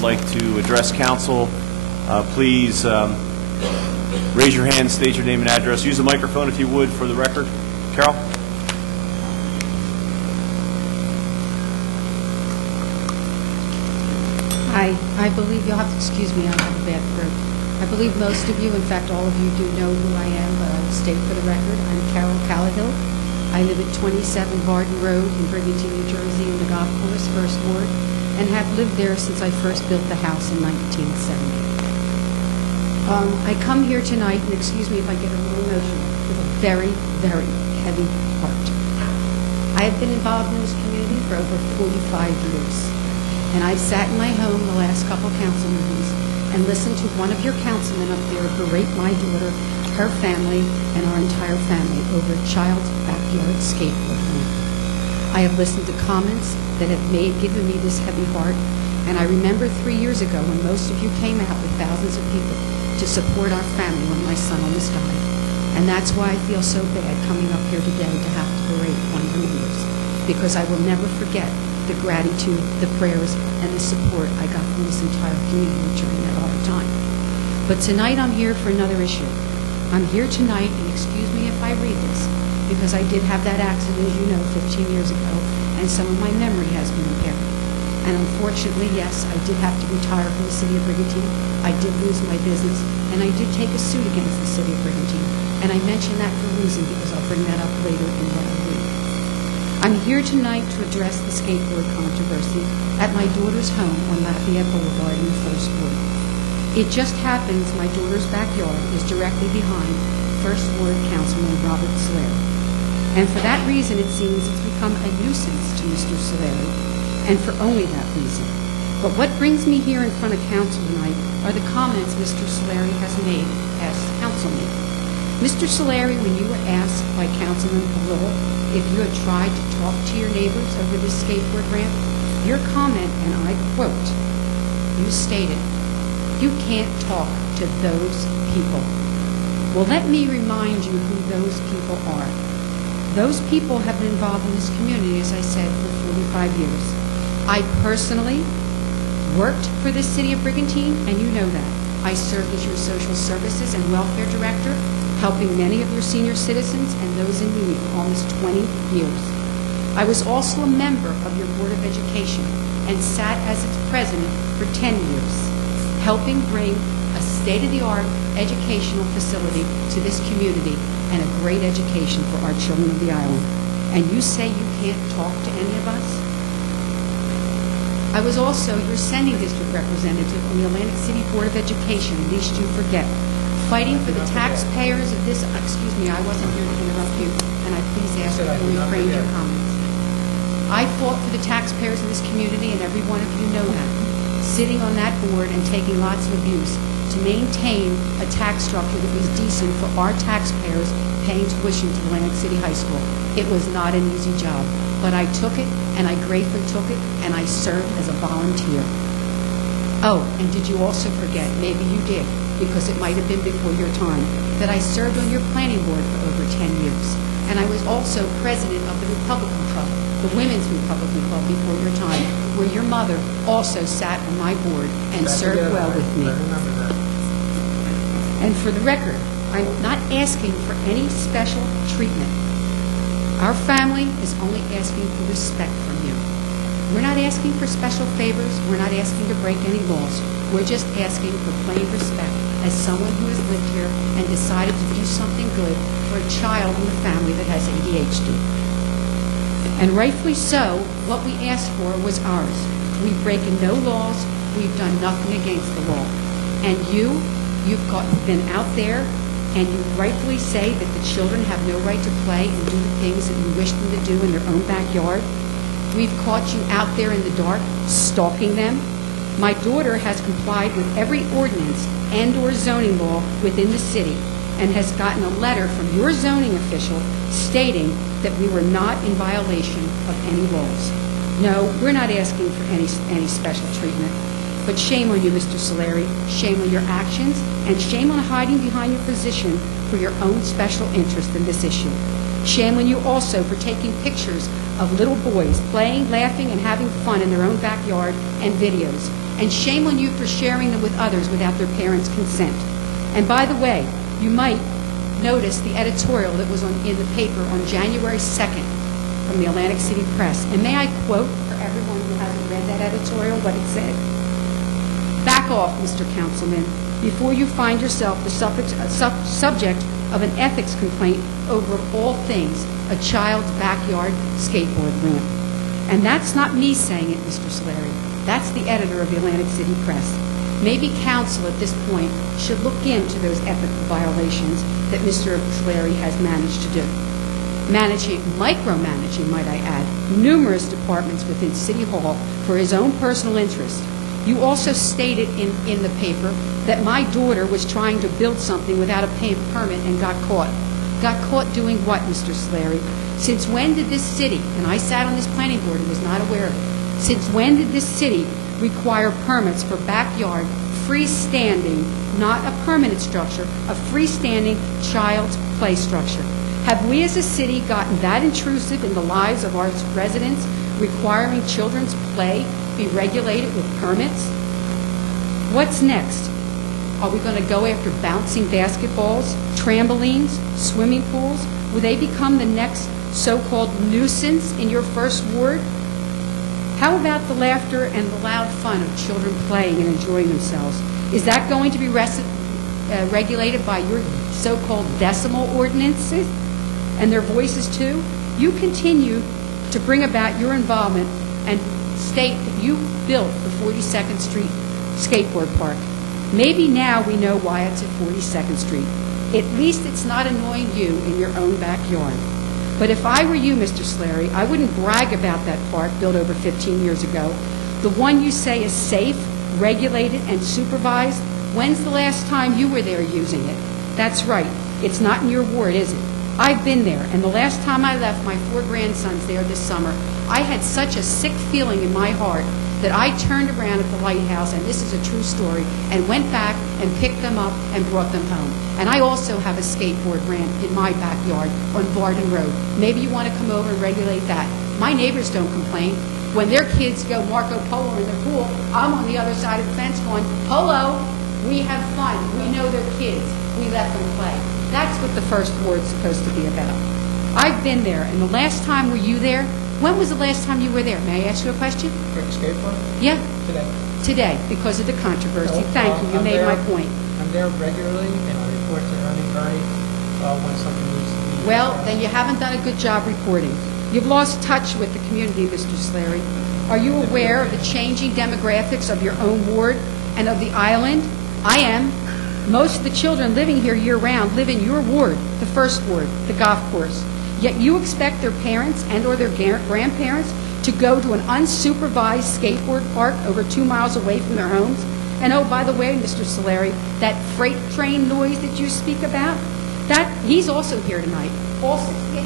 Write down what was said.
would like to address council, please raise your hand, state your name and address. Use the microphone if you would for the record. Carol? Hi. I believe you'll have to excuse me, I have a bad throat. I believe most of you, in fact all of you, do know who I am, but I will state for the record, I'm Carol Callahill. I live at 27 Varden Road in Brigantine, New Jersey, in the golf course, First Ward, and have lived there since I first built the house in 1970. I come here tonight, and excuse me if I get a little emotional, with a very, very heavy heart. I have been involved in this community for over 45 years, and I've sat in my home the last couple council meetings and listened to one of your councilmen up there berate my daughter, her family, and our entire family over a child's backyard skateboard ramp. I have listened to comments that have given me this heavy heart, and I remember 3 years ago when most of you came out with thousands of people to support our family when my son almost died. And that's why I feel so bad coming up here today to have to berate one of the members, because I will never forget the gratitude, the prayers, and the support I got from this entire community during that hard time. But tonight I'm here for another issue. I'm here tonight, and excuse me if I read this, because I did have that accident, as you know, 15 years ago, and some of my memory has been impaired. And unfortunately, yes, I did have to retire from the city of Brigantine. I did lose my business, and I did take a suit against the city of Brigantine. And I mention that for a reason, because I'll bring that up later in what I read. I'm here tonight to address the skateboard controversy at my daughter's home on Lafayette Boulevard in the First Ward. It just happens my daughter's backyard is directly behind First Ward Councilman Robert Solari. And for that reason, it seems it's become a nuisance to Mr. Solari, and for only that reason. But what brings me here in front of council tonight are the comments Mr. Solari has made as councilman. Mr. Solari, when you were asked by Councilman Palillo if you had tried to talk to your neighbors over this skateboard ramp, your comment, and I quote, you stated, "You can't talk to those people." Well, let me remind you who those people are. Those people have been involved in this community, as I said, for 45 years. I personally worked for the city of Brigantine, and you know that. I served as your social services and welfare director, helping many of your senior citizens and those in need for almost 20 years. I was also a member of your Board of Education and sat as its president for 10 years, helping bring a state-of-the-art educational facility to this community and a great education for our children of the island. And you say you can't talk to any of us? I was also your sending district representative on the Atlantic City Board of Education, at least you forget, fighting for the taxpayers of this, excuse me, I wasn't here to interrupt you, and I please ask you to refrain your comments. I fought for the taxpayers of this community, and every one of you know that, sitting on that board and taking lots of abuse to maintain a tax structure that was decent for our taxpayers paying tuition to Atlantic City High School. It was not an easy job, but I took it, and I gratefully took it, and I served as a volunteer. Oh, and did you also forget, maybe you did, because it might have been before your time, that I served on your planning board for over 10 years. And I was also president of the Republican Club, the Women's Republican Club, before your time, where your mother also sat on my board and served well with me. And for the record, I'm not asking for any special treatment. Our family is only asking for respect from you. We're not asking for special favors. We're not asking to break any laws. We're just asking for plain respect as someone who has lived here and decided to do something good for a child in the family that has ADHD. And rightfully so, what we asked for was ours. We've broken no laws. We've done nothing against the law. And you've been out there, and you rightfully say that the children have no right to play and do the things that you wish them to do in their own backyard. We've caught you out there in the dark, stalking them. My daughter has complied with every ordinance and/or zoning law within the city and has gotten a letter from your zoning official stating that we were not in violation of any laws. No, we're not asking for any special treatment. But shame on you, Mr. Solari. Shame on your actions, and shame on hiding behind your position for your own special interest in this issue. Shame on you also for taking pictures of little boys playing, laughing, and having fun in their own backyard and videos, and shame on you for sharing them with others without their parents' consent. And by the way, you might notice the editorial that was in the paper on January 2nd from the Atlantic City Press. And may I quote for everyone who hasn't read that editorial what it said? "Back off, Mr. Councilman, before you find yourself the subject of an ethics complaint over, of all things, a child's backyard skateboard ramp." And that's not me saying it, Mr. Solari. That's the editor of the Atlantic City Press. Maybe council at this point should look into those ethical violations that Mr. Solari has managed to do. Micromanaging, might I add, numerous departments within City Hall for his own personal interest. You also stated in the paper that my daughter was trying to build something without a permit and got caught. Got caught doing what, Mr. Solari? Since when did this city, and I sat on this planning board and was not aware of it, since when did this city require permits for backyard, freestanding, not a permanent structure, a freestanding child's play structure? Have we as a city gotten that intrusive in the lives of our residents, requiring children's play be regulated with permits? What's next? Are we going to go after bouncing basketballs, trampolines, swimming pools? Will they become the next so-called nuisance in your first ward? How about the laughter and the loud fun of children playing and enjoying themselves? Is that going to be regulated by your so-called decimal ordinances and their voices too? You continue to bring about your involvement and state that you built the 42nd Street skateboard park. Maybe now we know why it's at 42nd Street. At least it's not annoying you in your own backyard. But if I were you, Mr. Solari, I wouldn't brag about that park built over 15 years ago. The one you say is safe, regulated, and supervised. When's the last time you were there using it? That's right. It's not in your ward, is it? I've been there, and the last time I left my 4 grandsons there this summer, I had such a sick feeling in my heart that I turned around at the lighthouse, and this is a true story, and went back and picked them up and brought them home. And I also have a skateboard ramp in my backyard on Varden Road. Maybe you want to come over and regulate that. My neighbors don't complain. When their kids go Marco Polo in their pool, I'm on the other side of the fence going, "Polo, we have fun. We know they're kids. We let them play." That's what the first ward's supposed to be about. I've been there, and the last time were you there? When was the last time you were there? May I ask you a question? For the skateboard? Yeah. Today. Today, because of the controversy. No, Thank you. You I'm made there- my point. I'm there regularly, and I report to Ernie when something needs to be... Well, then you haven't done a good job reporting. You've lost touch with the community, Mr. Solari. Are you aware of the changing demographics of your own ward and of the island? I am. Most of the children living here year-round live in your ward, the first ward, the golf course. Yet you expect their parents and or their grandparents to go to an unsupervised skateboard park over 2 miles away from their homes? And oh, by the way, Mr. Solari, that freight train noise that you speak about, he's also here tonight. All 68